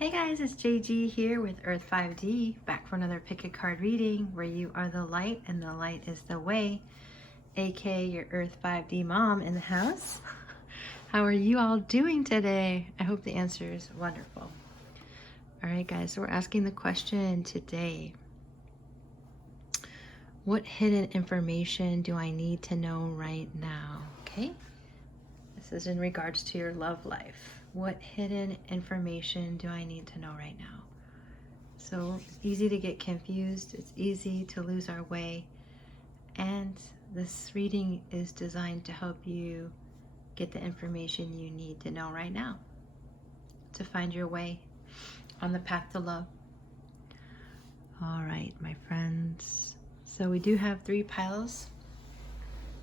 Hey guys, it's JG here with Earth 5D, back for another pick a card reading where you are the light and the light is the way, aka your Earth 5D mom in the house. How are you all doing today? I hope the answer is wonderful. Alright guys, so we're asking the question today. What hidden information do I need to know right now? Okay, this is in regards to your love life. What hidden information do I need to know right now? So it's easy to get confused. It's easy to lose our way. And this reading is designed to help you get the information you need to know right now to find your way on the path to love. All right, my friends. So we do have 3 piles.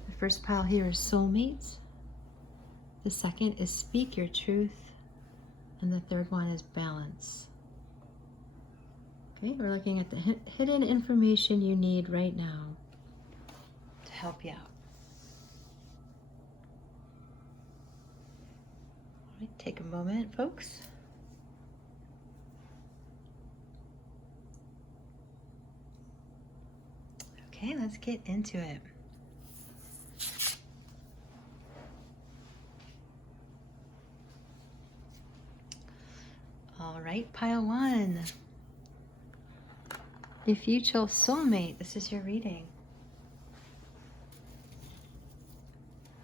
The first pile here is Soulmate. The second is Speak Your Truth. And the third one is Balance. Okay, we're looking at the hidden information you need right now to help you out. All right, take a moment, folks. Okay, let's get into it. All right, pile 1. If you chose Soulmate, this is your reading.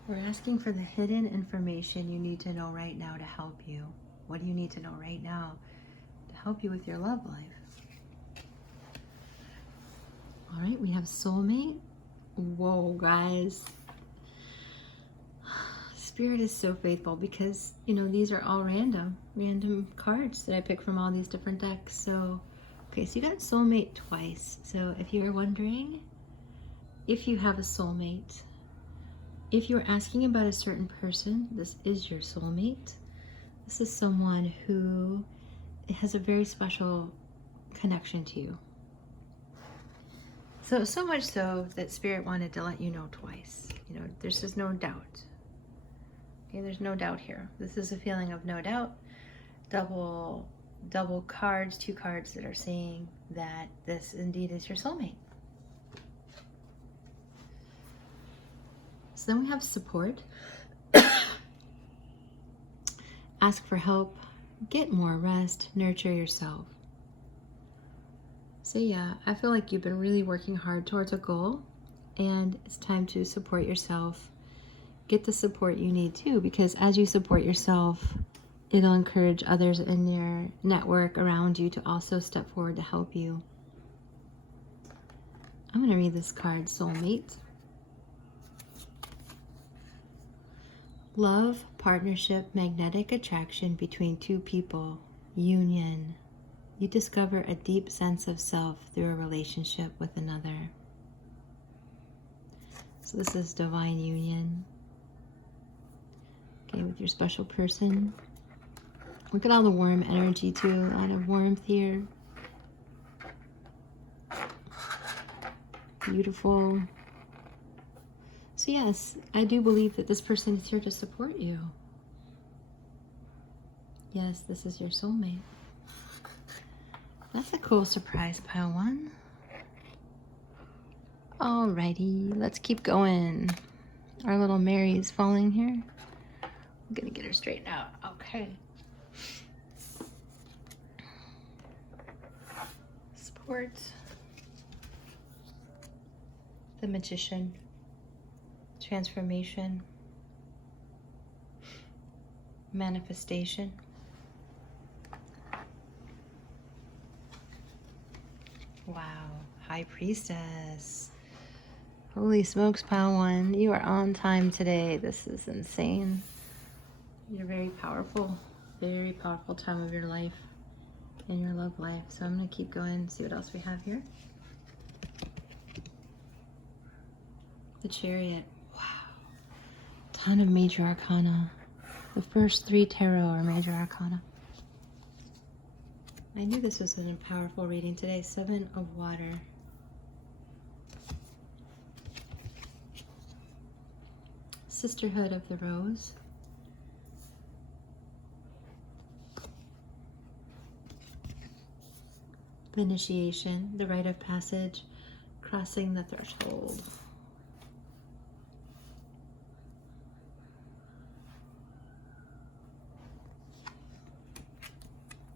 We're asking for the hidden information you need to know right now to help you. What do you need to know right now to help you with your love life? All right, we have Soulmate. Whoa, guys. Spirit is so faithful because, you know, these are all random cards that I pick from all these different decks. So, okay, so you got Soulmate twice. So if you're wondering if you have a soulmate, if you're asking about a certain person, this is your soulmate. This is someone who has a very special connection to you. So much so that Spirit wanted to let you know twice. You know, there's just no doubt. Okay, there's no doubt here. This is a feeling of no doubt. Double cards, 2 cards that are saying that this indeed is your soulmate. So then we have support. Ask for help, get more rest, nurture yourself. So yeah, I feel like you've been really working hard towards a goal and it's time to support yourself. Get the support you need too, because as you support yourself, it'll encourage others in your network around you to also step forward to help you. I'm going to read this card, Soulmate. Love, partnership, magnetic attraction between 2 people, union. You discover a deep sense of self through a relationship with another. So this is divine union. Okay, with your special person. Look at all the warm energy too, a lot of warmth here. Beautiful. So yes, I do believe that this person is here to support you. Yes, this is your soulmate. That's a cool surprise, pile 1. Alrighty, let's keep going. Our little Mary's falling here. I'm gonna get her straightened out. Okay. Support. The Magician. Transformation. Manifestation. Wow. High Priestess. Holy smokes, pile 1. You are on time today. This is insane. You're very powerful time of your life and your love life. So I'm going to keep going and see what else we have here. The Chariot. Wow. Ton of major arcana. The first 3 tarot are major arcana. I knew this was a powerful reading today. 7 of Water. Sisterhood of the Rose. The initiation, the rite of passage, crossing the threshold.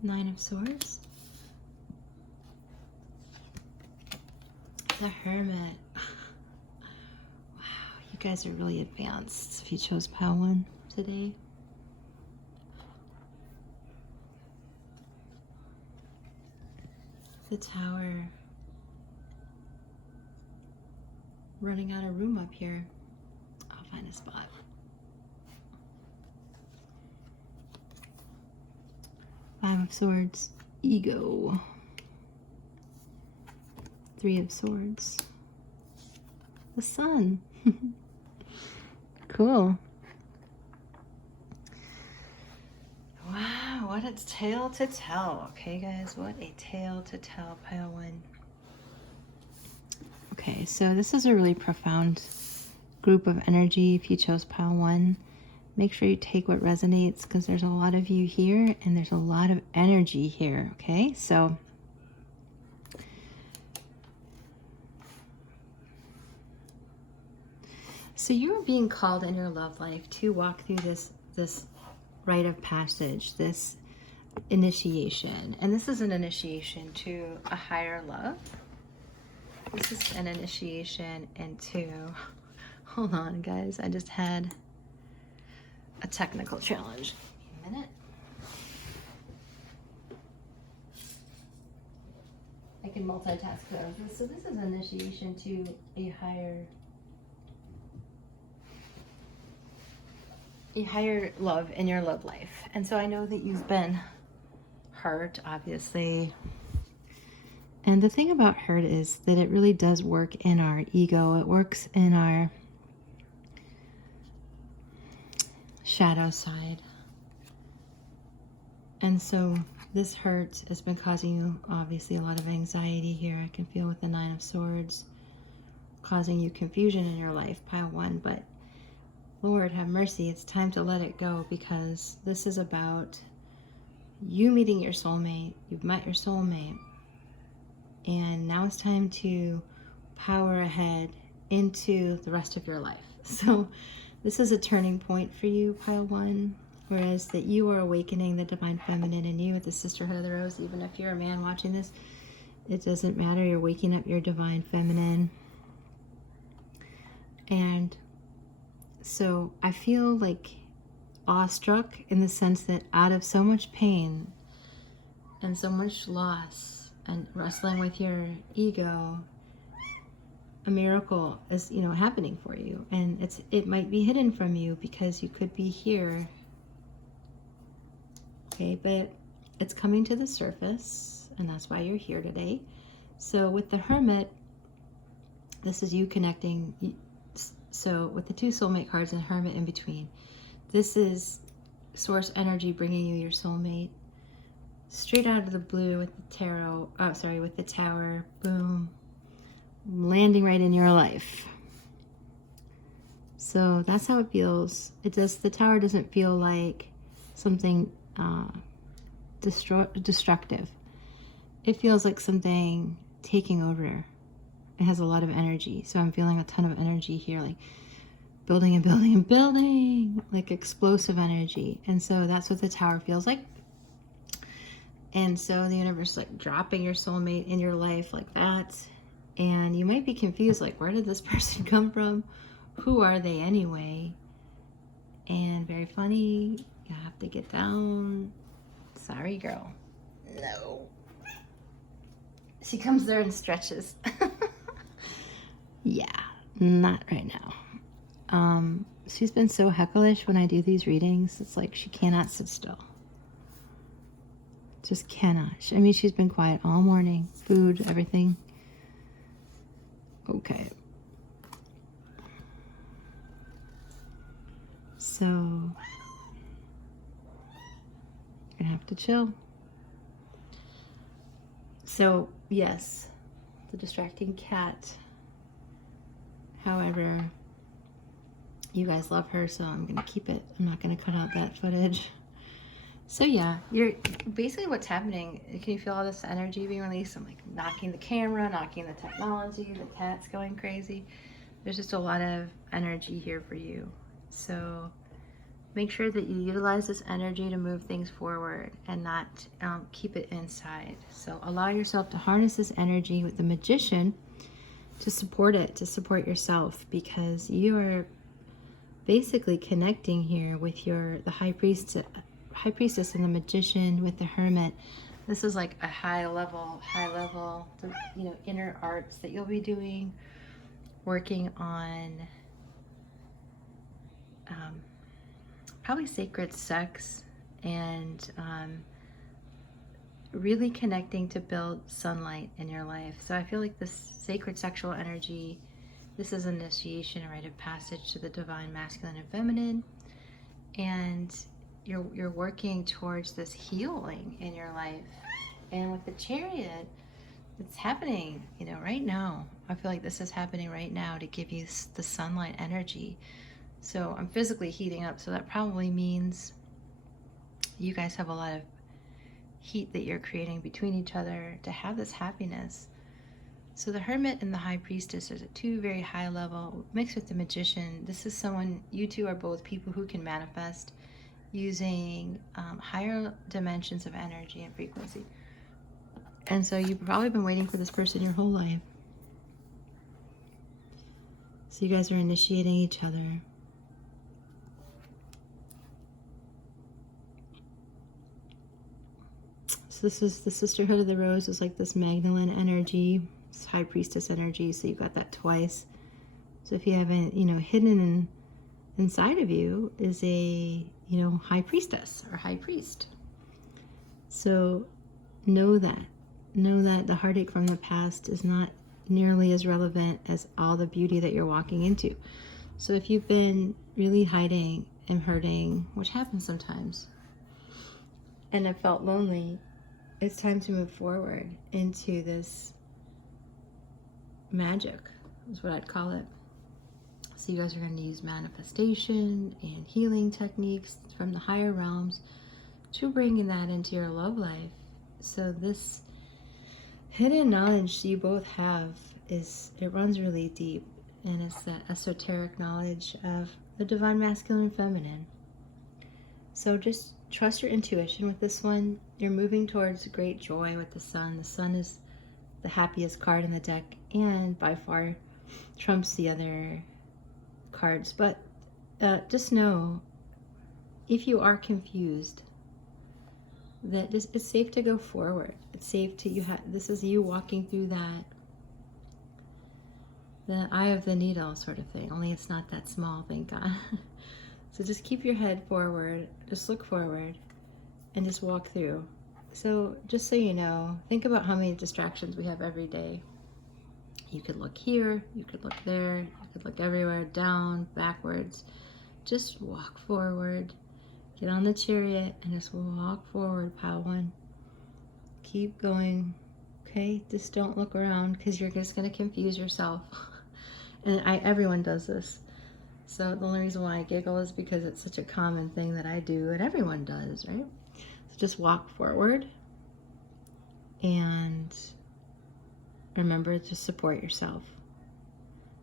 Nine of Swords. The Hermit. Wow, you guys are really advanced if you chose pile 1 today. The Tower. Running out of room up here. I'll find a spot. Five of Swords. Ego. Three of Swords. The Sun. Cool. Wow, what a tale to tell. Okay, guys, what a tale to tell, pile 1. Okay, so this is a really profound group of energy if you chose pile 1. Make sure you take what resonates because there's a lot of you here and there's a lot of energy here, okay? So you're being called in your love life to walk through this rite of passage, this initiation. And this is an initiation to a higher love. This is an initiation into, hold on guys, I just had a technical challenge. Give me a minute. I can multitask those. So this is an initiation to a higher love in your love life. And so I know that you've been hurt, obviously. And the thing about hurt is that it really does work in our ego. It works in our shadow side. And so this hurt has been causing you obviously a lot of anxiety here. I can feel with the Nine of Swords, causing you confusion in your life, pile 1. But Lord have mercy, it's time to let it go because this is about you meeting your soulmate. You've met your soulmate. And now it's time to power ahead into the rest of your life. So this is a turning point for you, pile 1. Whereas that you are awakening the divine feminine in you with the sisterhood of the rose. Even if you're a man watching this, it doesn't matter. You're waking up your divine feminine. And so I feel like awestruck in the sense that out of so much pain and so much loss and wrestling with your ego, a miracle is, happening for you. And it might be hidden from you because you could be here. Okay, but it's coming to the surface, and that's why you're here today. So with the Hermit, this is you connecting. So with the 2 soulmate cards and Hermit in between, this is source energy bringing you your soulmate straight out of the blue with the tarot. Oh, sorry, with the Tower. Boom, landing right in your life. So that's how it feels. The Tower doesn't feel like something destructive. It feels like something taking over. It has a lot of energy. So I'm feeling a ton of energy here, like building and building and building, like explosive energy. And so that's what the Tower feels like. And so the universe is like dropping your soulmate in your life like that. And you might be confused, like, where did this person come from? Who are they anyway? And very funny, you have to get down. Sorry, girl. No. She comes there and stretches. Yeah, not right now. She's been so hecklish when I do these readings. It's like she cannot sit still. Just cannot. I mean, she's been quiet all morning. Food, everything. Okay. So, you're gonna have to chill. So, yes, the distracting cat. However, you guys love her, so I'm gonna keep it. I'm not gonna cut out that footage. So yeah, you're basically what's happening. Can you feel all this energy being released? I'm like knocking the camera, knocking the technology, the cat's going crazy. There's just a lot of energy here for you. So make sure that you utilize this energy to move things forward and not keep it inside. So allow yourself to harness this energy with the magician to support it, to support yourself, because you are basically connecting here with the high priestess and the magician with the hermit. This is like a high level, inner arts that you'll be doing, working on probably sacred sex and really connecting to build sunlight in your life. So I feel like this sacred sexual energy, this is initiation, a rite of passage to the divine masculine and feminine, and you're working towards this healing in your life. And with the Chariot, it's happening, right now. I feel like this is happening right now to give you the sunlight energy. So I'm physically heating up, so that probably means you guys have a lot of heat that you're creating between each other to have this happiness. So the Hermit and the High Priestess is at two very high level, mixed with the Magician. This is someone, you two are both people who can manifest using higher dimensions of energy and frequency. And so you've probably been waiting for this person your whole life. So you guys are initiating each other. So this is the Sisterhood of the Rose, is like this Magdalene energy, this High Priestess energy. So you've got that twice. So if you haven't, hidden inside of you is a, High Priestess or High Priest. So know that the heartache from the past is not nearly as relevant as all the beauty that you're walking into. So if you've been really hiding and hurting, which happens sometimes, and have felt lonely, it's time to move forward into this magic, is what I'd call it. So you guys are going to use manifestation and healing techniques from the higher realms to bring that into your love life. So this hidden knowledge you both have it runs really deep, and it's that esoteric knowledge of the divine masculine and feminine. So just trust your intuition with this one. You're moving towards great joy with the Sun. The Sun is the happiest card in the deck and by far trumps the other cards. But just know, if you are confused, that it's safe to go forward. It's safe to, this is you walking through the eye of the needle sort of thing, only it's not that small, thank God. So just keep your head forward, just look forward, and just walk through. So just so you know, think about how many distractions we have every day. You could look here, you could look there, you could look everywhere, down, backwards. Just walk forward, get on the Chariot, and just walk forward, pile one. Keep going, okay? Just don't look around, because you're just going to confuse yourself. And everyone does this. So the only reason why I giggle is because it's such a common thing that I do, and everyone does, right? So just walk forward and remember to support yourself.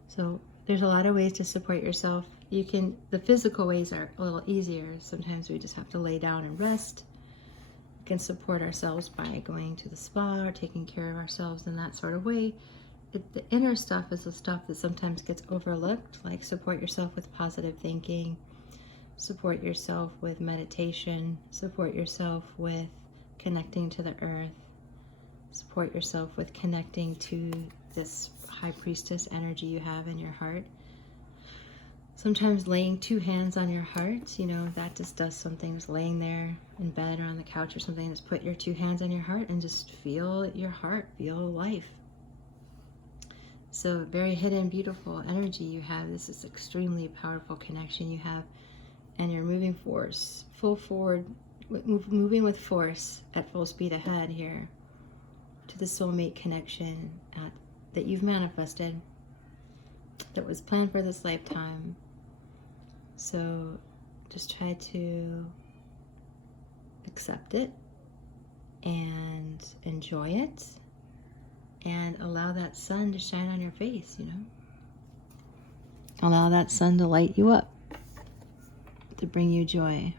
So there's a lot of ways to support yourself. The physical ways are a little easier. Sometimes we just have to lay down and rest. We can support ourselves by going to the spa or taking care of ourselves in that sort of way. The inner stuff is the stuff that sometimes gets overlooked, like support yourself with positive thinking, support yourself with meditation, support yourself with connecting to the earth, support yourself with connecting to this High Priestess energy you have in your heart. Sometimes laying two hands on your heart, that just does something. Just laying there in bed or on the couch or something, just put your two hands on your heart and just feel your heart, feel life. So very hidden, beautiful energy you have. This is extremely powerful connection you have. And you're moving full forward, moving with force at full speed ahead here to the soulmate connection that you've manifested, that was planned for this lifetime. So just try to accept it and enjoy it, and allow that sun to shine on your face, you know? Allow that sun to light you up, to bring you joy.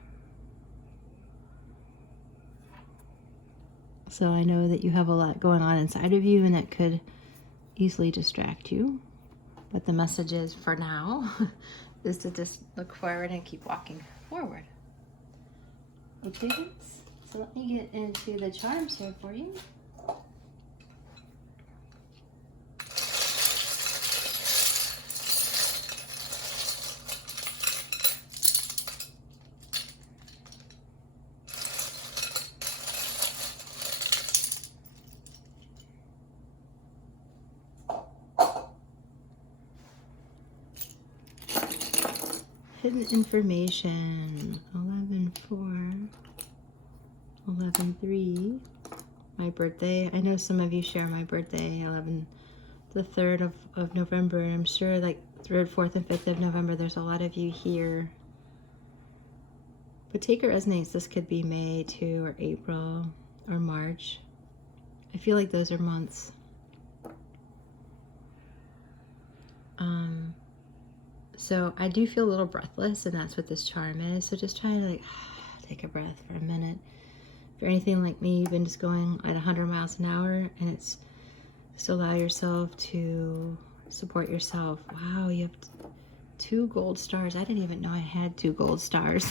So I know that you have a lot going on inside of you, and that could easily distract you. But the message is, for now, is to just look forward and keep walking forward. Okay, so let me get into the charms here for you. Hidden information, 11/4, 11/3, my birthday. I know some of you share my birthday, the 3rd of November. I'm sure like 3rd, 4th, and 5th of November, there's a lot of you here. But take it resonates. This could be May too, or April, or March. I feel like those are months. So I do feel a little breathless, and that's what this charm is. So just try to like take a breath for a minute. If you're anything like me, you've been just going at 100 miles an hour, and it's just allow yourself to support yourself. Wow, you have 2 gold stars. I didn't even know I had 2 gold stars.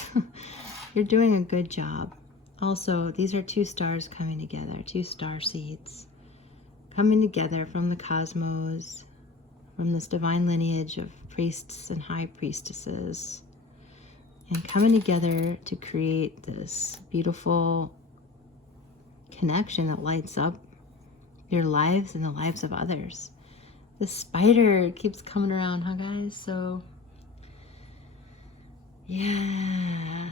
You're doing a good job. Also, these are 2 stars coming together, 2 star seeds coming together from the cosmos, from this divine lineage of priests and high priestesses, and coming together to create this beautiful connection that lights up your lives and the lives of others. The spider keeps coming around, huh guys? So yeah,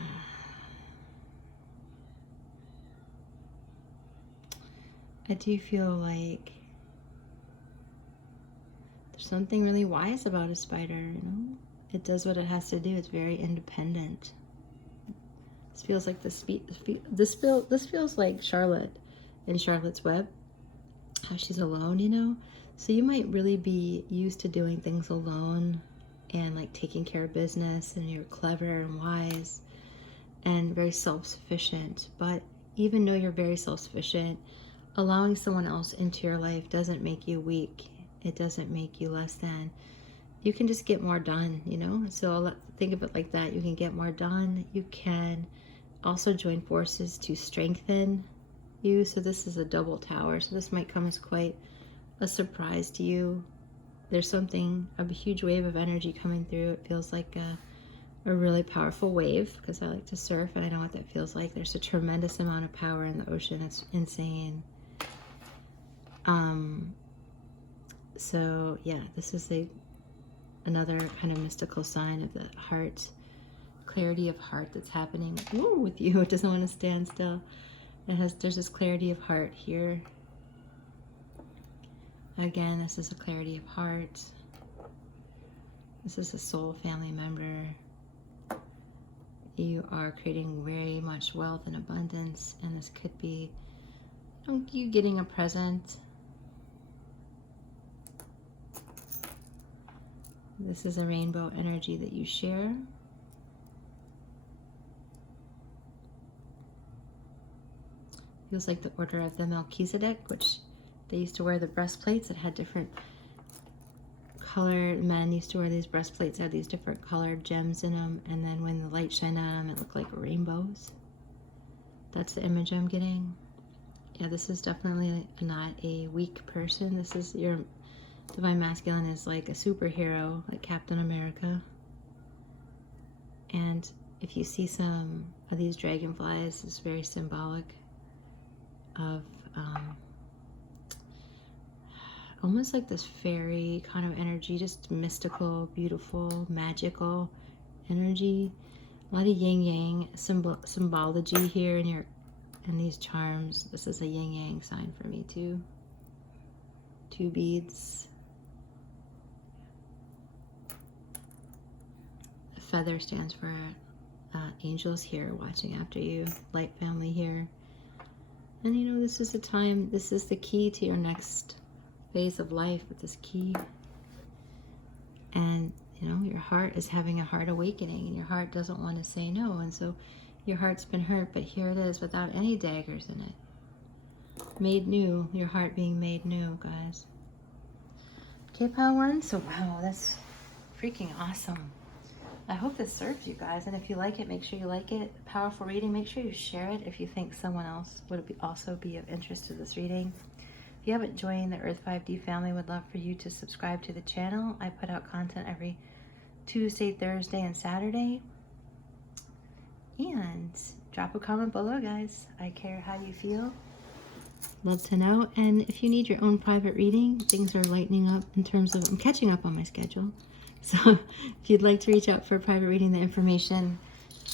I do feel like there's something really wise about a spider, you know? It does what it has to do. It's very independent. This feels like this feels like Charlotte in Charlotte's Web, how she's alone, you know? So you might really be used to doing things alone and like taking care of business, and you're clever and wise and very self-sufficient. But even though you're very self-sufficient, allowing someone else into your life doesn't make you weak. It doesn't make you less than. You can just get more done, you know? So think of it like that. You can get more done. You can also join forces to strengthen you. So this is a double tower. So this might come as quite a surprise to you. There's a huge wave of energy coming through. It feels like a really powerful wave, because I like to surf and I know what that feels like. There's a tremendous amount of power in the ocean. It's insane. So yeah, this is another kind of mystical sign of the heart, clarity of heart that's happening with you. It doesn't want to stand still. There's this clarity of heart here. Again, this is a clarity of heart. This is a soul family member. You are creating very much wealth and abundance, and this could be you getting a present. This is a rainbow energy that you share. Feels like the order of the Melchizedek, which they used to wear the breastplates that had different colored. Men used to wear these breastplates that had these different colored gems in them, and then when the light shined on them, it looked like rainbows. That's the image I'm getting. Yeah, this is definitely not a weak person. This is your Divine Masculine is like a superhero, like Captain America. And if you see some of these dragonflies, it's very symbolic of almost like this fairy kind of energy, just mystical, beautiful, magical energy. A lot of yin-yang symbology here in these charms. This is a yin-yang sign for me too. 2 beads. A feather stands for angels here watching after you, light family here. And you know, this is the time, this is the key to your next phase of life with this key. And you know, your heart is having a heart awakening, and your heart doesn't want to say no. And so your heart's been hurt, but here it is without any daggers in it. Made new, your heart being made new, guys. Okay, pile one. So wow, that's freaking awesome. I hope this serves you guys, and if you like it, make sure you like it. Powerful reading. Make sure you share it if you think someone else would also be of interest to this reading. If you haven't joined the Earth 5D family, would love for you to subscribe to the channel. I put out content every Tuesday, Thursday, and Saturday. And drop a comment below, guys. I care how you feel. Love to know. And if you need your own private reading, things are lightening up in terms of, I'm catching up on my schedule. So if you'd like to reach out for a private reading, the information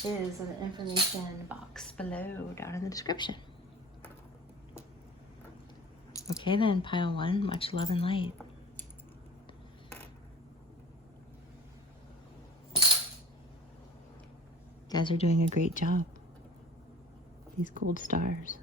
is in the information box below, down in the description. Okay then, pile one, much love and light. You guys are doing a great job. These gold stars.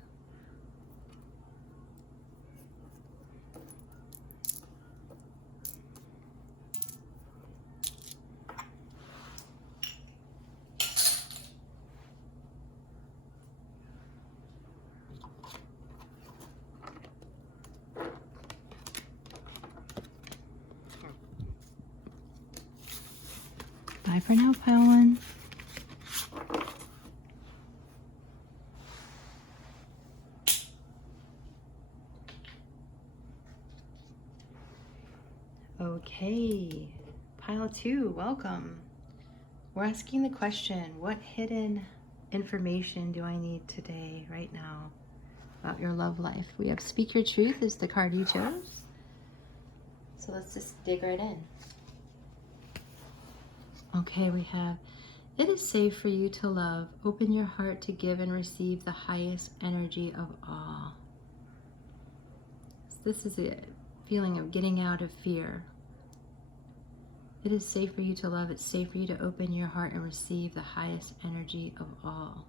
Bye for now, pile one. Okay, pile two, welcome. We're asking the question, what hidden information do I need today, right now, about your love life? We have Speak Your Truth is the card you chose. So let's just dig right in. Okay, we have, it is safe for you to love. Open your heart to give and receive the highest energy of awe. So this is a feeling of getting out of fear. It is safe for you to love. It's safe for you to open your heart and receive the highest energy of all.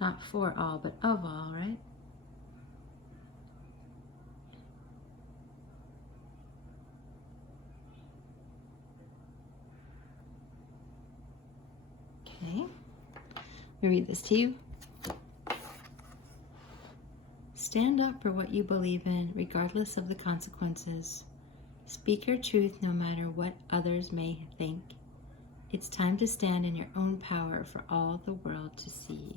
Not for all, but of all, right? Okay, let me read this to you. Stand up for what you believe in, regardless of the consequences. Speak your truth no matter what others may think. It's time to stand in your own power for all the world to see.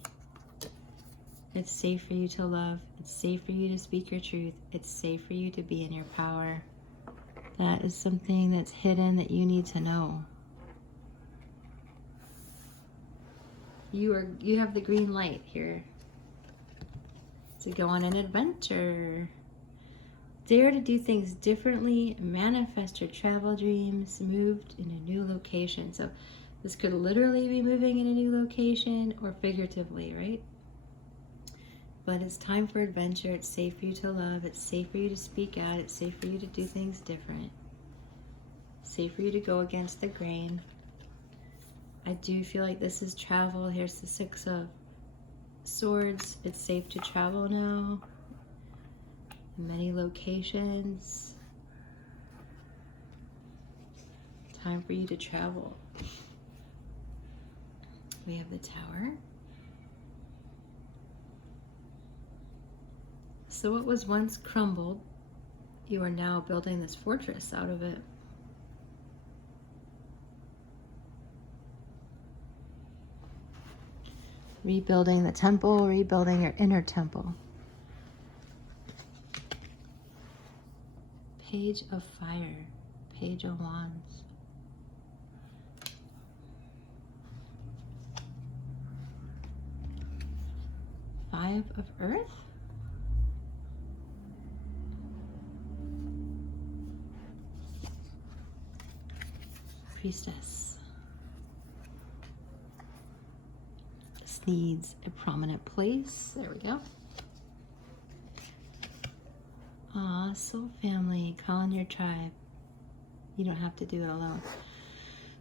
It's safe for you to love. It's safe for you to speak your truth. It's safe for you to be in your power. That is something that's hidden that you need to know. You have the green light here to go on an adventure. Dare to do things differently, manifest your travel dreams, moved in a new location. So this could literally be moving in a new location or figuratively, right? But it's time for adventure. It's safe for you to love. It's safe for you to speak out. It's safe for you to do things different. It's safe for you to go against the grain. I do feel like this is travel. Here's the Six of Swords. It's safe to travel now. Many locations. Time for you to travel. We have the Tower. So what was once crumbled, you are now building this fortress out of it. Rebuilding the temple, rebuilding your inner temple. Page of Fire, Page of Wands. Five of Earth. Priestess. This needs a prominent place. There we go. Aw, soul family, call in your tribe. You don't have to do it alone.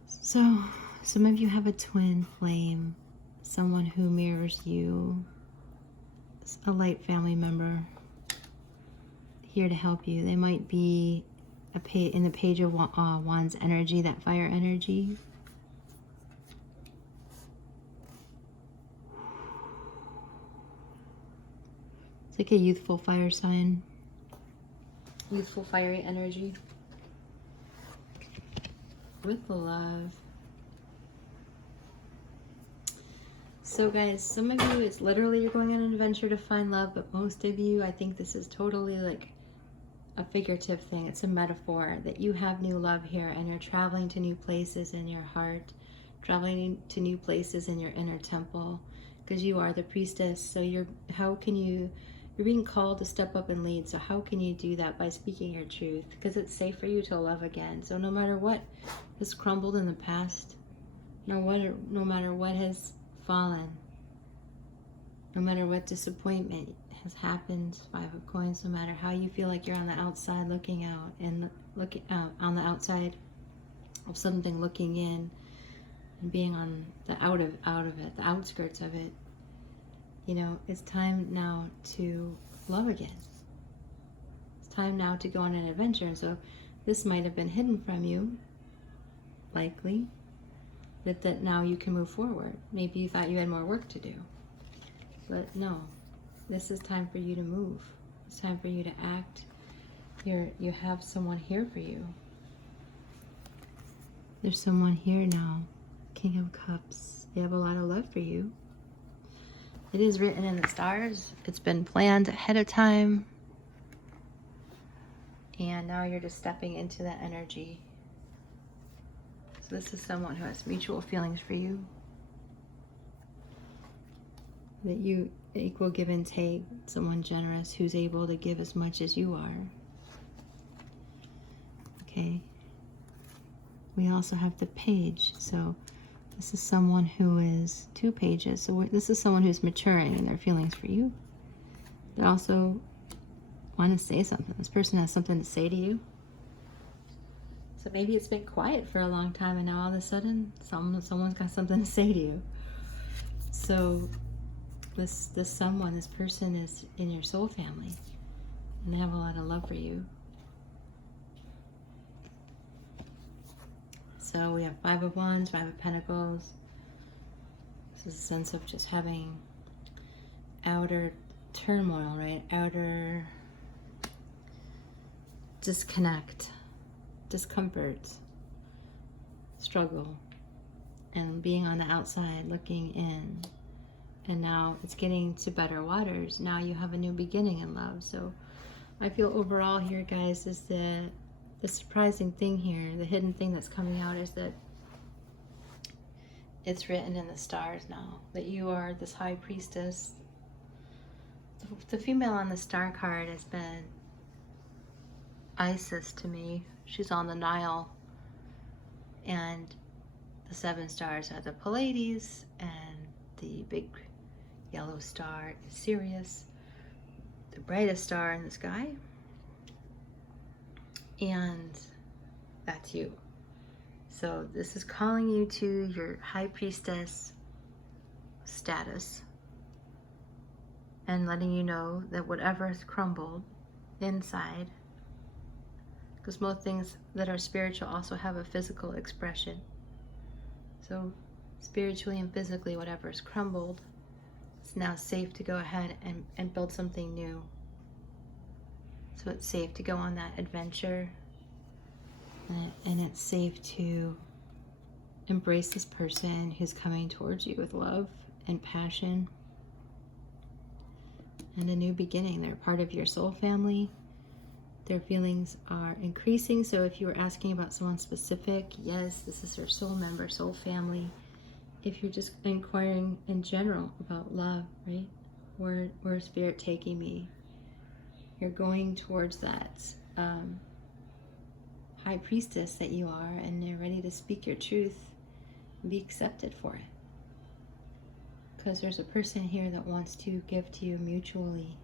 So, Some of you have a twin flame, someone who mirrors you, a light family member here to help you. They might be in the Page of Wands energy, that fire energy. It's like a youthful fire sign, youthful fiery energy with the love. So guys, some of you, it's literally you're going on an adventure to find love, but most of you, I think this is totally like a figurative thing. It's a metaphor that you have new love here and you're traveling to new places in your heart, traveling to new places in your inner temple, because you are the priestess. So you're being called to step up and lead. So how can you do that? By speaking your truth, because it's safe for you to love again. So no matter what has crumbled in the past, no matter what has fallen, no matter what disappointment has happened, 5 of Coins, no matter how you feel like you're on the outside looking out and looking out on the outside of something, looking in and being on the out of it, the outskirts of it, you know, it's time now to love again. It's time now to go on an adventure. And so this might have been hidden from you, likely, that now you can move forward. Maybe you thought you had more work to do, but no, this is time for you to move. It's time for you to act. You have someone here for you. There's someone here now. King of Cups. They have a lot of love for you. It is written in the stars. It's been planned ahead of time. And now you're just stepping into that energy. So this is someone who has mutual feelings for you. That you equal give and take. Someone generous who's able to give as much as you are. Okay. We also have the Page. So this is someone who is 2 pages. So this is someone who's maturing in their feelings for you. They also want to say something. This person has something to say to you. So maybe it's been quiet for a long time and now all of a sudden someone's got something to say to you. So this person is in your soul family and they have a lot of love for you. So we have 5 of Wands, 5 of Pentacles. This is a sense of just having outer turmoil, right? Outer disconnect, discomfort, struggle, and being on the outside looking in. And now it's getting to better waters. Now you have a new beginning in love. So I feel overall here, guys, is that the surprising thing here, the hidden thing that's coming out, is that it's written in the stars now that you are this high priestess. The female on the star card has been Isis to me. She's on the Nile. And the 7 stars are the Pleiades, and the big yellow star is Sirius, the brightest star in the sky. And that's you. So this is calling you to your high priestess status and letting you know that whatever has crumbled inside, because most things that are spiritual also have a physical expression. So spiritually and physically, whatever is crumbled, it's now safe to go ahead and build something new. So it's safe to go on that adventure, and it's safe to embrace this person who's coming towards you with love and passion and a new beginning. They're part of your soul family. Their feelings are increasing. So if you were asking about someone specific, yes, this is your soul member, soul family. If you're just inquiring in general about love, right? Where is Spirit taking me? You're going towards that high priestess that you are, and you're ready to speak your truth and be accepted for it. Because there's a person here that wants to give to you mutually.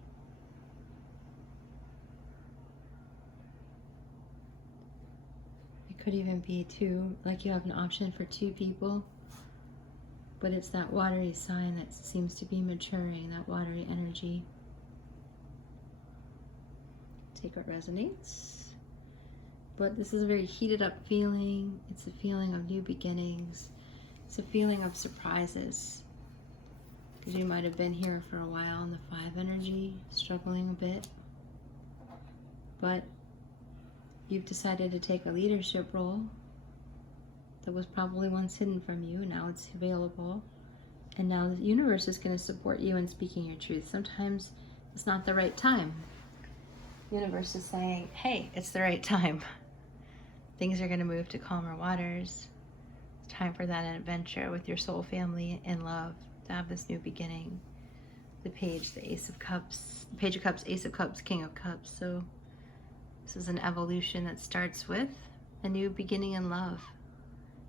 It could even be 2, like you have an option for 2 people. but it's that watery sign that seems to be maturing, that watery energy. Take what resonates. But this is a very heated up feeling. It's a feeling of new beginnings. It's a feeling of surprises. Because you might have been here for a while in the 5 energy, struggling a bit. But you've decided to take a leadership role that was probably once hidden from you. Now it's available. And now the universe is going to support you in speaking your truth. Sometimes it's not the right time. The universe is saying, hey, it's the right time. Things are going to move to calmer waters. It's time for that adventure with your soul family in love, to have this new beginning. The page, the Ace of Cups, Page of Cups, Ace of Cups, King of Cups. So this is an evolution that starts with a new beginning in love.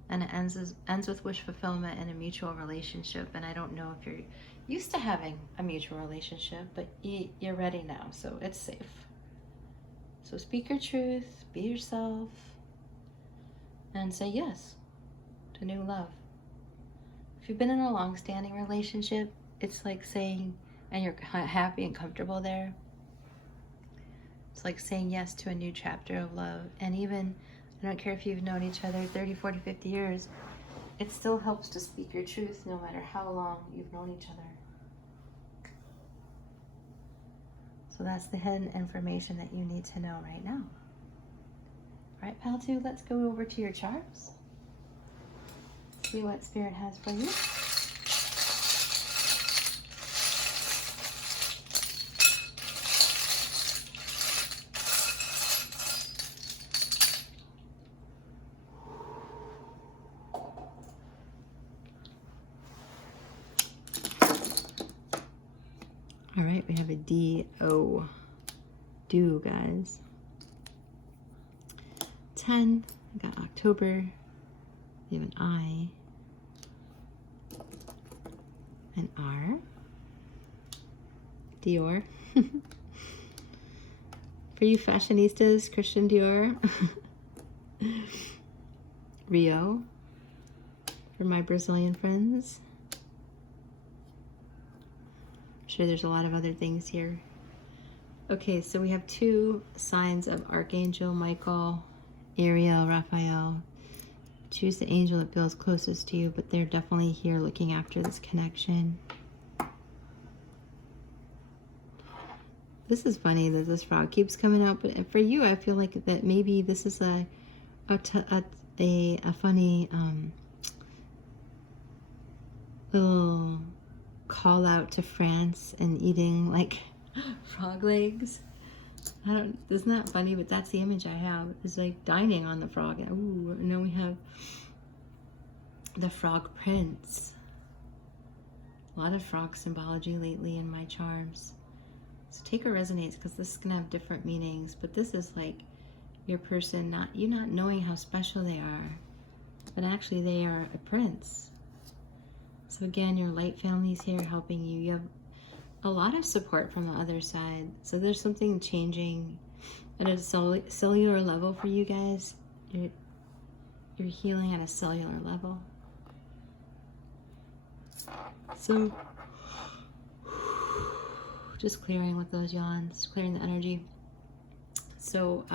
And it ends with wish fulfillment and a mutual relationship. And I don't know if you're used to having a mutual relationship, but you're ready now, so it's safe. So speak your truth, be yourself, and say yes to new love. If you've been in a long-standing relationship, it's like saying, and you're happy and comfortable there, it's like saying yes to a new chapter of love. And even, I don't care if you've known each other 30, 40, 50 years, it still helps to speak your truth no matter how long you've known each other. So that's the hidden information that you need to know right now. All right, pal 2, let's go over to your charts. See what Spirit has for you. All right, we have a D-O. Do, guys. 10, we got October. We have an I. An R. Dior. For you fashionistas, Christian Dior. Rio. For my Brazilian friends. Sure, there's a lot of other things here. Okay, so we have 2 signs of Archangel Michael, Ariel, Raphael. Choose the angel that feels closest to you, but they're definitely here looking after this connection. This is funny that this frog keeps coming out, but for you, I feel like that maybe this is a funny little call out to France and eating like frog legs. Isn't that funny? But that's the image I have. It's like dining on the frog. Ooh, and then we have the frog prince. A lot of frog symbology lately in my charms. So take what resonates, because this is gonna have different meanings. But this is like your person, not knowing how special they are, but actually they are a prince. So again, your light family's here helping you. You have a lot of support from the other side. So there's something changing at a cellular level for you guys. You're healing at a cellular level. So just clearing with those yawns, clearing the energy. So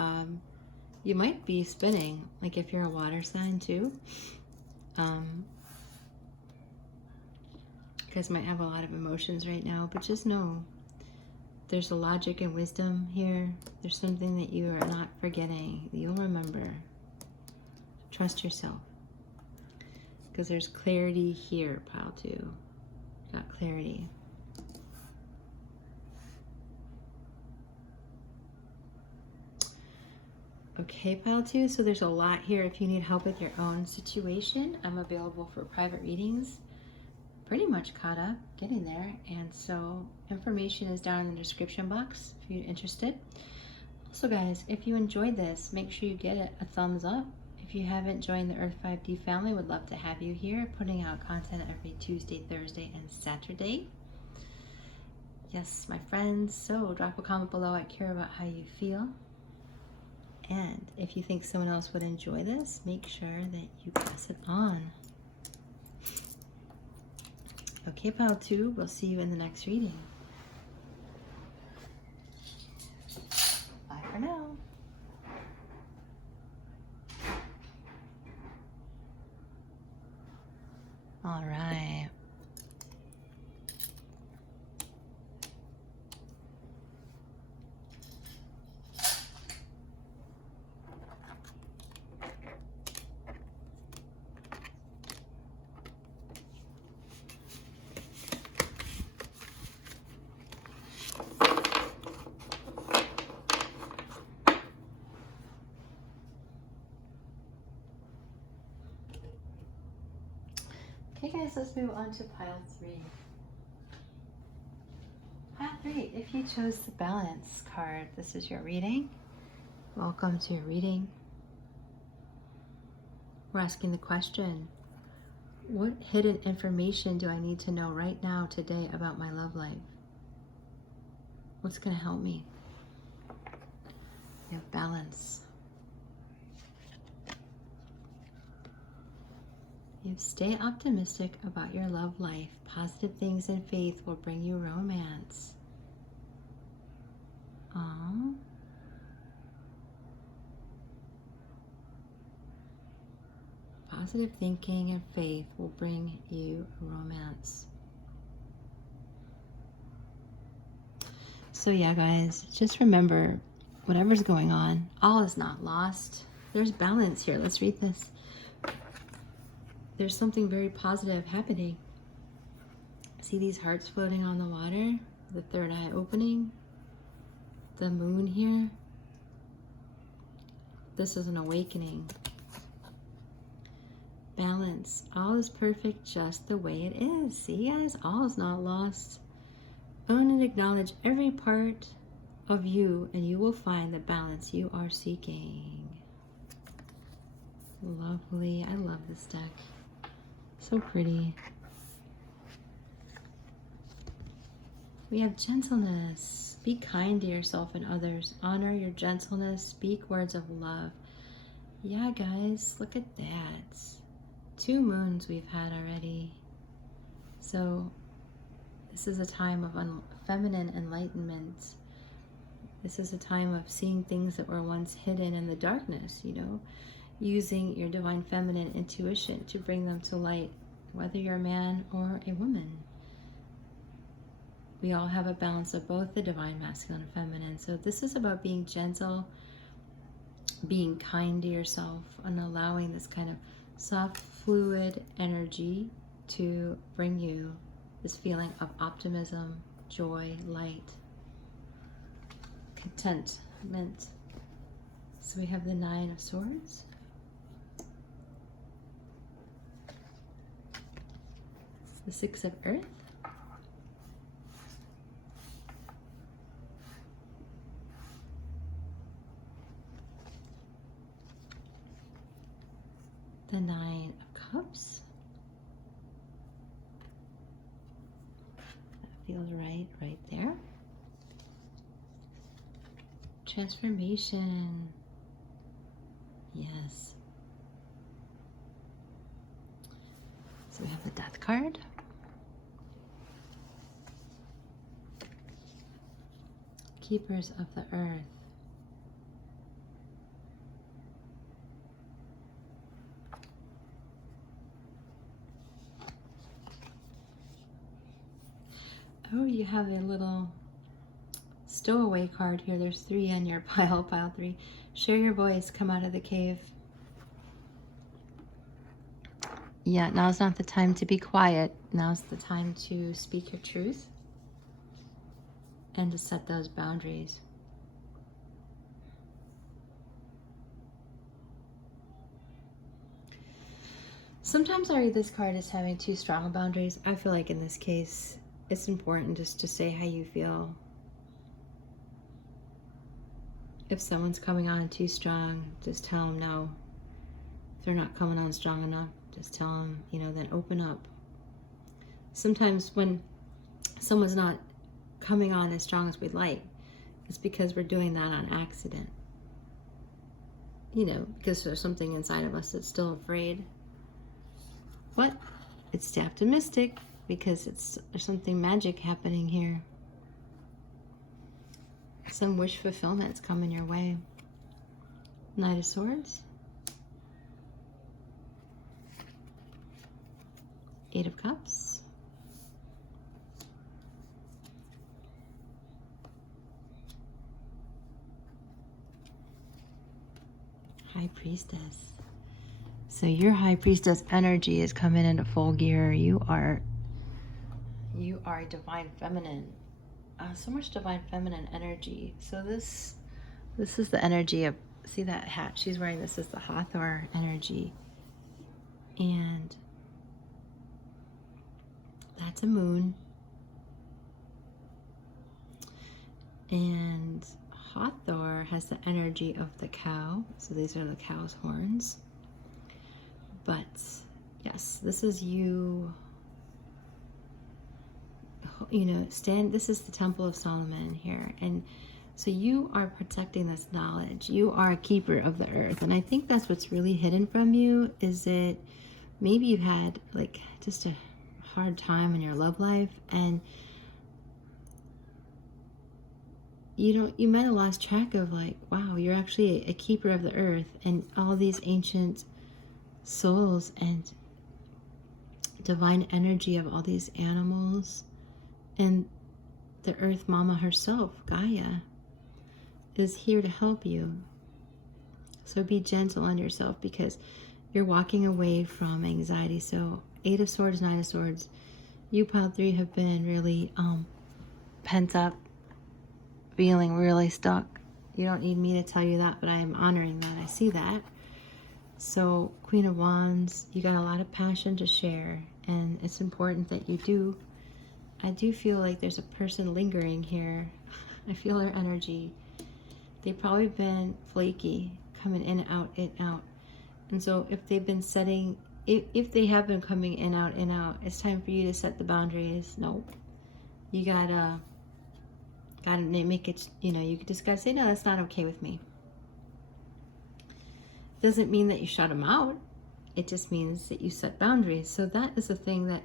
you might be spinning, like if you're a water sign too. You guys might have a lot of emotions right now, but just know there's a logic and wisdom here. There's something that you are not forgetting. You'll remember. Trust yourself. Because there's clarity here, pile 2. Got clarity. Okay, pile 2. So there's a lot here. If you need help with your own situation, I'm available for private readings. Pretty much caught up, getting there, and so information is down in the description box if you're interested. Also guys, if you enjoyed this, make sure you get it a thumbs up. If you haven't joined the Earth 5D family, would love to have you here, putting out content every Tuesday, Thursday, and Saturday. Yes, my friends, so drop a comment below. I care about how you feel. And if you think someone else would enjoy this, make sure that you pass it on. Okay, pile 2, we'll see you in the next reading. Bye for now. All right. Okay guys, let's move on to pile 3. Pile 3, if you chose the balance card, this is your reading. Welcome to your reading. We're asking the question, what hidden information do I need to know right now today about my love life? What's going to help me? You have balance. You stay optimistic about your love life. Positive things and faith will bring you romance. Aww. Positive thinking and faith will bring you romance. So yeah, guys, just remember, whatever's going on, all is not lost. There's balance here. Let's read this. There's something very positive happening. See these hearts floating on the water? The third eye opening? The moon here? This is an awakening. Balance. All is perfect just the way it is. See, guys? All is not lost. Own and acknowledge every part of you, and you will find the balance you are seeking. Lovely. I love this deck. So pretty. We have gentleness. Be kind to yourself and others. Honor your gentleness. Speak words of love. Yeah, guys, look at that. 2 moons we've had already. So this is a time of feminine enlightenment. This is a time of seeing things that were once hidden in the darkness, you know, using your divine feminine intuition to bring them to light, whether you're a man or a woman. We all have a balance of both the divine masculine and feminine. So this is about being gentle, being kind to yourself, and allowing this kind of soft, fluid energy to bring you this feeling of optimism, joy, light, contentment. So we have the 9 of Swords. The 6 of Earth. The 9 of Cups. That feels right there. Transformation. Yes. So we have the Death card. Keepers of the Earth. Oh, you have a little stowaway card here. There's 3 on your pile 3. Share your voice, come out of the cave. Yeah, now's not the time to be quiet. Now's the time to speak your truth and to set those boundaries. Sometimes I read this card as having too strong of boundaries. I feel like in this case, it's important just to say how you feel. If someone's coming on too strong, just tell them no. If they're not coming on strong enough, just tell them, you know, then open up. Sometimes when someone's not coming on as strong as we'd like, it's because we're doing that on accident. You know, because there's something inside of us that's still afraid. But it's stay optimistic. because there's something magic happening here. Some wish fulfillment's coming your way. Knight of Swords. Eight of Cups. High Priestess. So your High Priestess energy is coming into full gear. You are divine feminine. So much divine feminine energy. So this is the energy of, see that hat she's wearing? This is the Hathor energy. And that's a moon. And Hathor has the energy of the cow. So these are the cow's horns. But yes, this is you. You know, this is the Temple of Solomon here. And so you are protecting this knowledge. You are a keeper of the earth. And I think that's what's really hidden from you, is that maybe you've had like just a hard time in your love life, and you might have lost track of, like, wow, you're actually a keeper of the earth, and all these ancient souls and divine energy of all these animals, and the earth mama herself, Gaia, is here to help you. So be gentle on yourself, because you're walking away from anxiety. So Eight of Swords, Nine of Swords, you pile 3 have been really pent up, feeling really stuck. You don't need me to tell you that, but I am honoring that. I see that. So Queen of Wands, you got a lot of passion to share, and it's important that you do. I do feel like there's a person lingering here. I feel their energy. They've probably been flaky, coming in, out, in, out. And so if they've been setting, if they have been coming in, out, it's time for you to set the boundaries. Nope. You gotta make it, you just gotta say, no, that's not okay with me. Doesn't mean that you shut them out. It just means that you set boundaries. So that is the thing that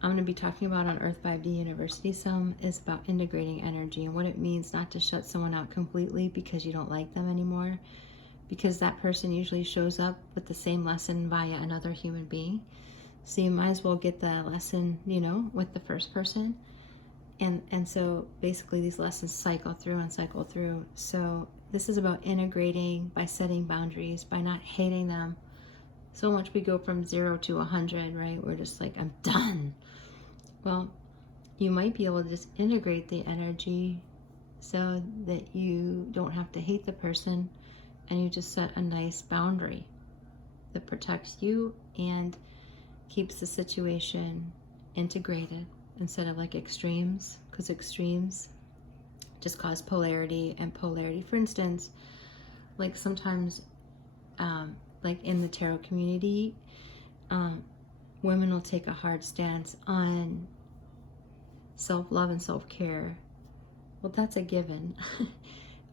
I'm going to be talking about on Earth 5D University. Some is about integrating energy and what it means not to shut someone out completely because you don't like them anymore, because that person usually shows up with the same lesson via another human being. So you might as well get the lesson, with the first person. And so basically these lessons cycle through and cycle through. So this is about integrating by setting boundaries, by not hating them. So much we go from 0 to 100, right? We're just like, I'm done. Well, you might be able to just integrate the energy so that you don't have to hate the person, and you just set a nice boundary that protects you and keeps the situation integrated instead of like extremes, because extremes just cause polarity. And polarity, for instance, like sometimes like in the tarot community, women will take a hard stance on self-love and self-care. Well, that's a given.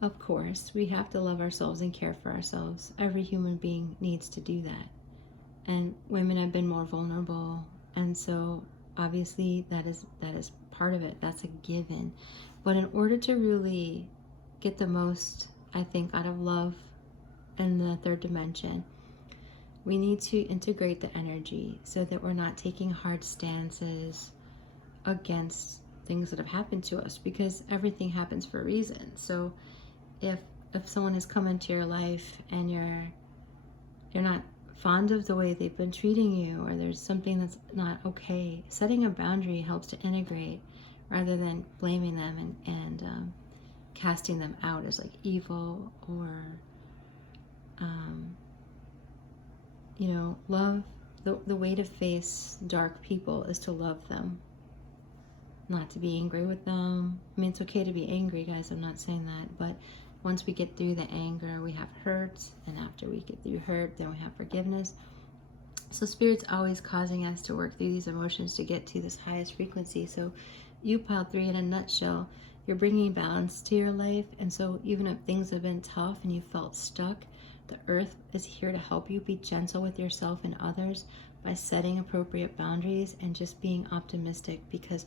Of course, we have to love ourselves and care for ourselves. Every human being needs to do that. And women have been more vulnerable, and so obviously that is part of it. That's a given. But in order to really get the most, I think, out of love in the third dimension, we need to integrate the energy so that we're not taking hard stances against things that have happened to us, because everything happens for a reason. So if someone has come into your life and you're not fond of the way they've been treating you, or there's something that's not okay, setting a boundary helps to integrate rather than blaming them and casting them out as like evil, or love. The way to face dark people is to love them, not to be angry with them. I mean, it's okay to be angry, guys, I'm not saying that, but once we get through the anger, we have hurt, and after we get through hurt, then we have forgiveness. So Spirit's always causing us to work through these emotions to get to this highest frequency. So you, pile 3, in a nutshell, you're bringing balance to your life. And so even if things have been tough and you felt stuck, the earth is here to help you. Be gentle with yourself and others, by setting appropriate boundaries and just being optimistic, because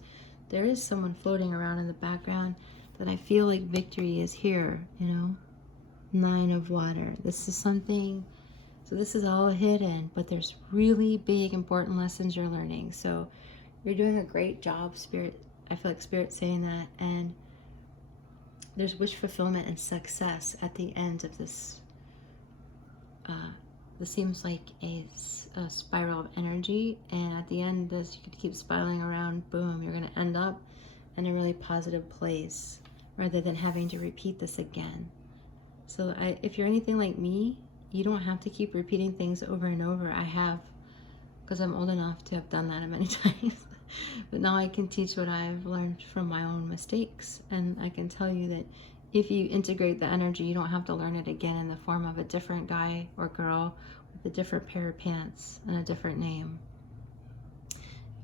there is someone floating around in the background that I feel like victory is here, you know. 9 of water. This is something, so this is all hidden, but there's really big, important lessons you're learning. So you're doing a great job, Spirit. I feel like Spirit's saying that. And there's wish fulfillment and success at the end of this. This seems like a spiral of energy, and at the end, this you could keep spiraling around. Boom, you're going to end up in a really positive place rather than having to repeat this again. So if you're anything like me, you don't have to keep repeating things over and over. I have, because I'm old enough to have done that many times. But now I can teach what I've learned from my own mistakes. And I can tell you that if you integrate the energy, you don't have to learn it again in the form of a different guy or girl with a different pair of pants and a different name.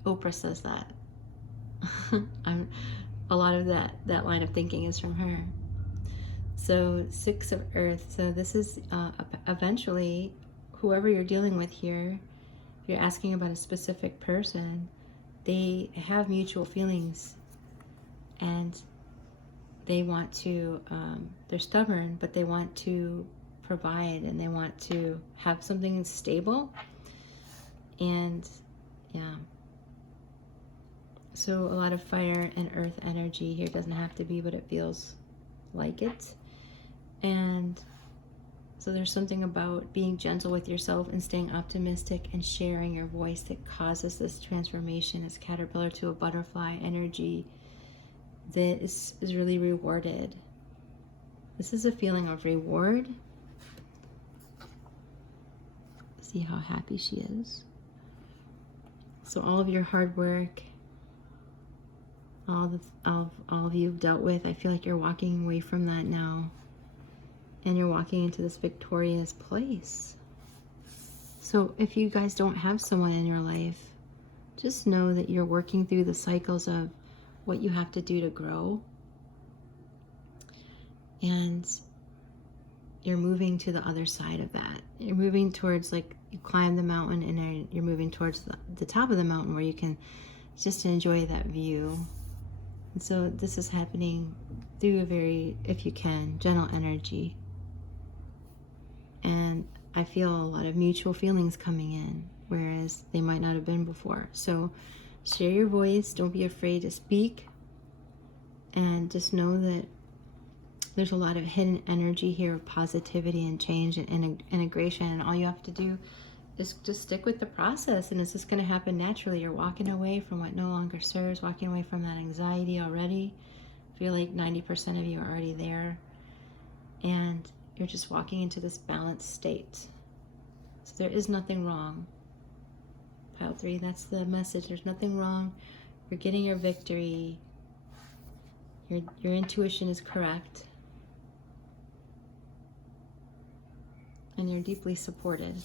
Oprah says that. A lot of that line of thinking is from her. So 6 of Earth. So this is eventually whoever you're dealing with here, if you're asking about a specific person, they have mutual feelings, and they want to, they're stubborn, but they want to provide, and they want to have something stable. And yeah. So a lot of fire and earth energy here. Doesn't have to be, but it feels like it. And so there's something about being gentle with yourself and staying optimistic and sharing your voice that causes this transformation, this caterpillar to a butterfly energy that is really rewarded. This is a feeling of reward. See how happy she is. So all of your hard work, all of you've dealt with, I feel like you're walking away from that now. And you're walking into this victorious place. So if you guys don't have someone in your life, just know that you're working through the cycles of what you have to do to grow. And you're moving to the other side of that. You're moving towards, like, you climb the mountain and you're moving towards the top of the mountain where you can just enjoy that view. And so this is happening through a very, if you can, gentle energy. And I feel a lot of mutual feelings coming in, whereas they might not have been before. So share your voice. Don't be afraid to speak. And just know that there's a lot of hidden energy here of positivity and change and integration. And all you have to do is just stick with the process. And it's just going to happen naturally. You're walking away from what no longer serves, walking away from that anxiety already. I feel like 90% of you are already there. And you're just walking into this balanced state. So there is nothing wrong. Pile 3, that's the message. There's nothing wrong. You're getting your victory. Your intuition is correct. And you're deeply supported.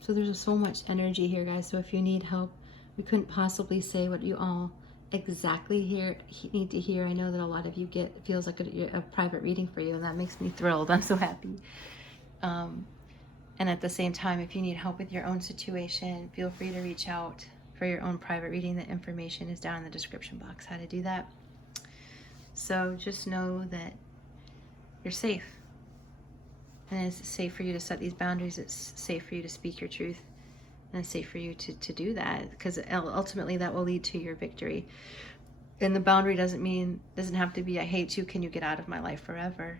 So there's so much energy here, guys. So if you need help, we couldn't possibly say what you all exactly need to hear. I know that a lot of you feels like a private reading for you, and that makes me thrilled. I'm so happy. And at the same time, if you need help with your own situation, feel free to reach out for your own private reading. The information is down in the description box how to do that. So just know that you're safe, and it's safe for you to set these boundaries. It's safe for you to speak your truth. And it's safe for you to do that, because ultimately that will lead to your victory. And the boundary doesn't have to be, I hate you, can you get out of my life forever?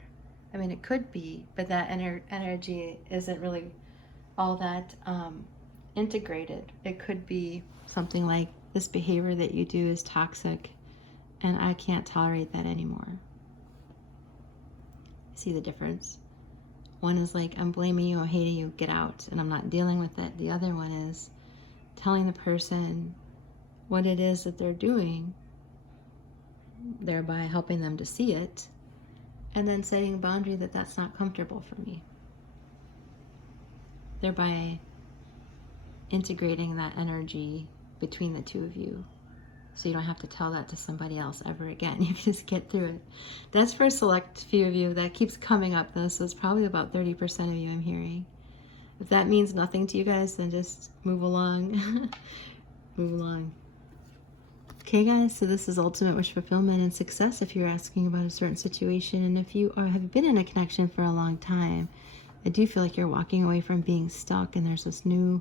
I mean, it could be, but that energy isn't really all that integrated. It could be something like, this behavior that you do is toxic, and I can't tolerate that anymore. See the difference? One is like, I'm blaming you, I'm hating you, get out, and I'm not dealing with it. The other one is telling the person what it is that they're doing, thereby helping them to see it, and then setting a boundary that that's not comfortable for me, thereby integrating that energy between the two of you. So you don't have to tell that to somebody else ever again. You can just get through it. That's for a select few of you. That keeps coming up though, so it's probably about 30% of you I'm hearing. If that means nothing to you guys, then just move along. Move along. Okay, guys, so this is ultimate wish fulfillment and success if you're asking about a certain situation. And if you have been in a connection for a long time, I do feel like you're walking away from being stuck, and there's this new,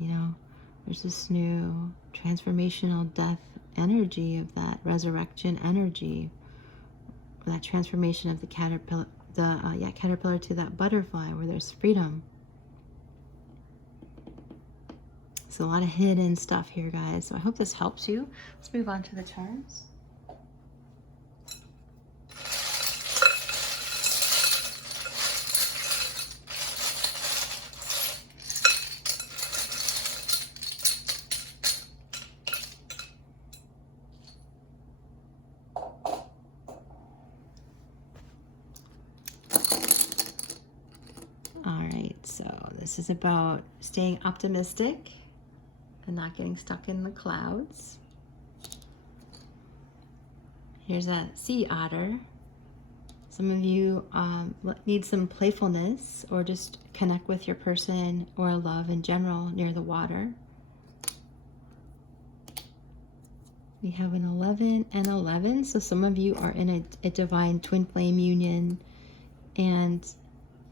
there's this new transformational death energy of that resurrection energy, that transformation of the caterpillar, caterpillar to that butterfly, where there's freedom. So a lot of hidden stuff here, guys. So I hope this helps you. Let's move on to the charms. All right, so this is about staying optimistic and not getting stuck in the clouds. Here's a sea otter. Some of you need some playfulness, or just connect with your person or love in general near the water. We have an 11 and 11, so some of you are in a divine twin flame union, and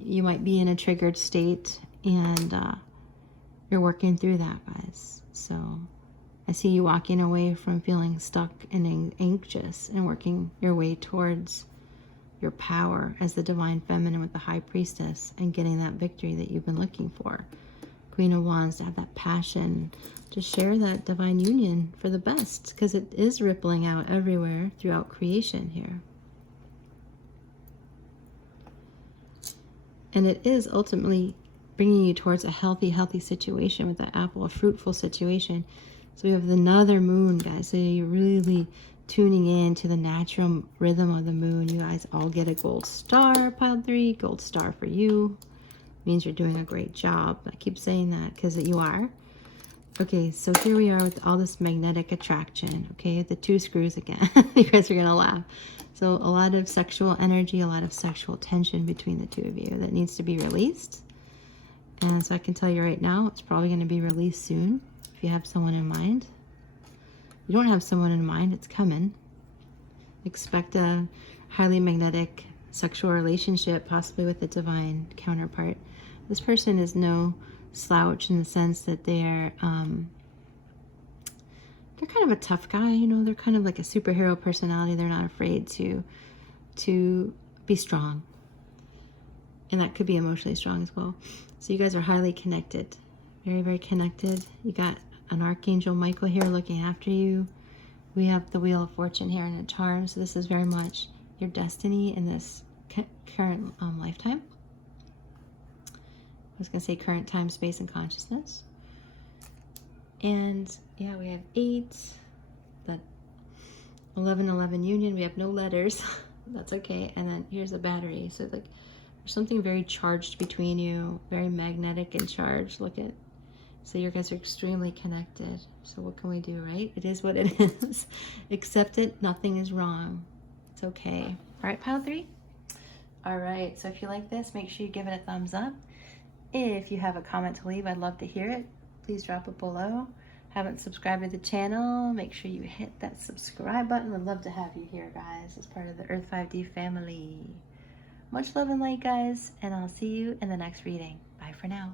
you might be in a triggered state, and you're working through that, guys. So I see you walking away from feeling stuck and anxious, and working your way towards your power as the divine feminine with the high priestess, and getting that victory that you've been looking for. Queen of Wands, to have that passion to share that divine union for the best, because it is rippling out everywhere throughout creation here. And it is ultimately bringing you towards a healthy situation with the apple, a fruitful situation. So we have another moon, guys. So you're really tuning in to the natural rhythm of the moon. You guys all get a gold star, pile 3, gold star for you. Means you're doing a great job. I keep saying that because you are. Okay, so here we are with all this magnetic attraction. Okay, the 2 screws again. You guys are gonna laugh. So a lot of sexual energy, a lot of sexual tension between the two of you that needs to be released. And so I can tell you right now, it's probably going to be released soon if you have someone in mind. If you don't have someone in mind, it's coming. Expect a highly magnetic sexual relationship, possibly with a divine counterpart. This person is no slouch in the sense that they're kind of a tough guy, they're kind of like a superhero personality. They're not afraid to be strong. And that could be emotionally strong as well. So you guys are highly connected, very, very connected. You got an Archangel Michael here looking after you. We have the Wheel of Fortune here and a charm. So this is very much your destiny in this current lifetime. I was going to say current time, space, and consciousness. And yeah, we have 8, that 11-11 union. We have no letters. That's okay. And then here's the battery. So like, there's something very charged between you, very magnetic and charged. Look at, so you guys are extremely connected. So what can we do, right? It is what it is. Accept it. Nothing is wrong. It's okay. All right, pile 3. All right. So if you like this, make sure you give it a thumbs up. If you have a comment to leave, I'd love to hear it. Please drop it below. Haven't subscribed to the channel, make sure you hit that subscribe button. I'd love to have you here, guys, as part of the Earth 5D family. Much love and light, guys, and I'll see you in the next reading. Bye for now.